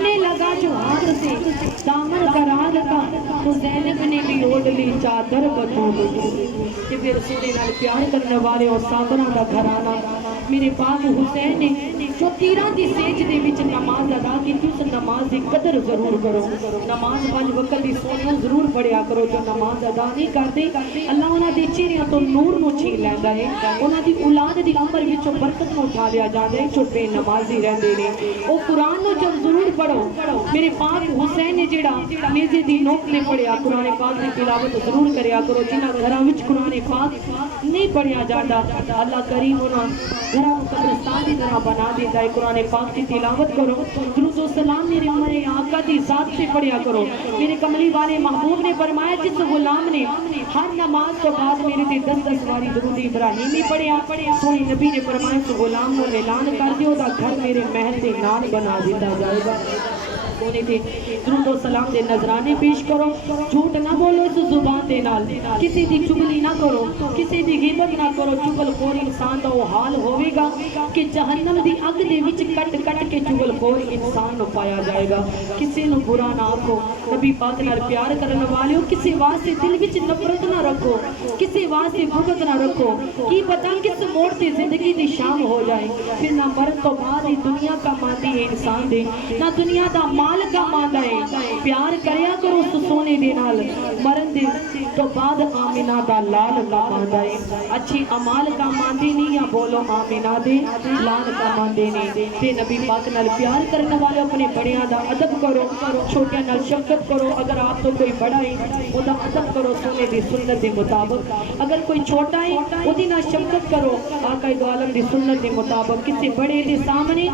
بجنے لگا جو ہاتھ سے دامن دراز کا تو زینب نے بھی اوڑھ لی چادر بطول کہ پھر سونے نال پیار کرنے والے اور صابرہ کا گھرانہ میرے پاک حسین نے جو تیران دی سیج دے وچ نماز ادا کی تھی اس نماز دی قدر ضرور کرو نماز 5 وقت دی سونا ضرور پڑھیا کرو جو نماز ادا نہیں کرتے اللہ انہاں دے چہرے تو نور نو چھین لیندا ہے انہاں دی اولاد دی عمر وچوں برکت نو اٹھا لیا جاندا ہے جو بے نمازی رہندے نے او قرآن نو جب ضرور پڑھو میرے پاک حسین نے جیڑا میزے دی نوک نے پڑھیا قرآن پاک دی تلاوت ضرور کریا کرو جنہاں گھراں وچ قرآن پاک نہیں پڑھیا جاندا اللہ کریم انہاں گھراں قبرستان دی طرح بنا دیندا ہے قرآن پاک کی تلاوت کرو درود و سلام میرے ہمارے آقا دی ذات سے پڑھیا کرو میرے کملی والے محبوب نے فرمایا جس غلام نے ہر نماز تو بعد میرے تے 10 باری درود ابراہیمی پڑھیا سونے نبی نے فرمایا اس غلام کو اعلان کر دیو دا گھر میرے محل دے نال بنا دیتا جائے گا سونے تے درود و سلام دے نظرانے پیش کرو جھوٹ نہ بولو اس زبان دے نال کسی دی چگلی نہ کرو کسی دی غیبت نہ کرو چگل خور انسان دا وہ حال ہوئے گا کہ جہنم دی اگ دے وچ کٹ کٹ کے چگل خور انسان نو پایا جائے گا کسی نو برا نہ آکھو نبی پاک نال پیار کرن والیو کسی واسطے دل وچ نفرت نہ رکھو کسی واسطے بغض نہ رکھو کی پتہ کس موڑ تے زندگی دی شام ہو جائے پھر نہ مرد تو بعد ہی دنیا کا ماندی ہے انسان دے نہ دنیا دا مال کا ماندا ہے پیار کریا کرو اس سونے دے نال مرن دے تو بعد آمینہ دا لال کا ماندا ہے اچھی امال کا ماندی نہیں یا بولو آمینہ دے لال کا ماندے نہیں تے نبی پاک نال پیار کرنے والے اپنے بڑیاں دا ادب کرو چھوٹیاں نال شفقت کرو اگر آپ تو کوئی بڑا ہے او دا ادب کرو سونے دی سنت دے مطابق اگر کوئی چھوٹا ہے او دی نال شفقت کرو آقا دو عالم دی سنت دے مطابق کسی بڑے دے سامنے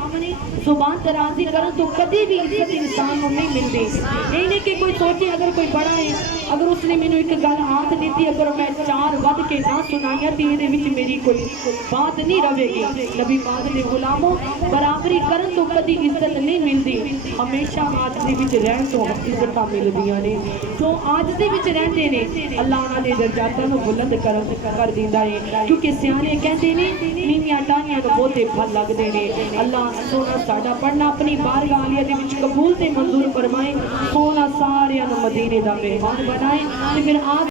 زبان درازی کرن تو کبھی بھی عزت انسان کو نہیں ملتی یہ نہیں کہ کوئی سوچے اگر کوئی بڑا ہے اگر اس نے مینوں ایک گل ہاتھ دیتی اگر میں 4 ود کے نہ سنایا تے دے وچ میری کوئی بات نہیں رہے گی نبی پاک دے غلاموں برابری کرن تو کبھی عزت نہیں ملتی ہمیشہ آج دے وچ رہن تو عزت ملدیاں نے جو آج دے وچ رہندے نے اللہ انہاں دے درجاتاں نو بلند کر دیندا ہے کیونکہ سیانے کہندے نے نیویاں ٹانیاں نو بہتے پھل لگدے نے اللہ سونا ساڈا پڑھنا اپنی بارگاہ عالیہ دے وچ قبول تے منظور فرمائے سونا سارے مدینے دا مہمان بنائے تے پھر آپ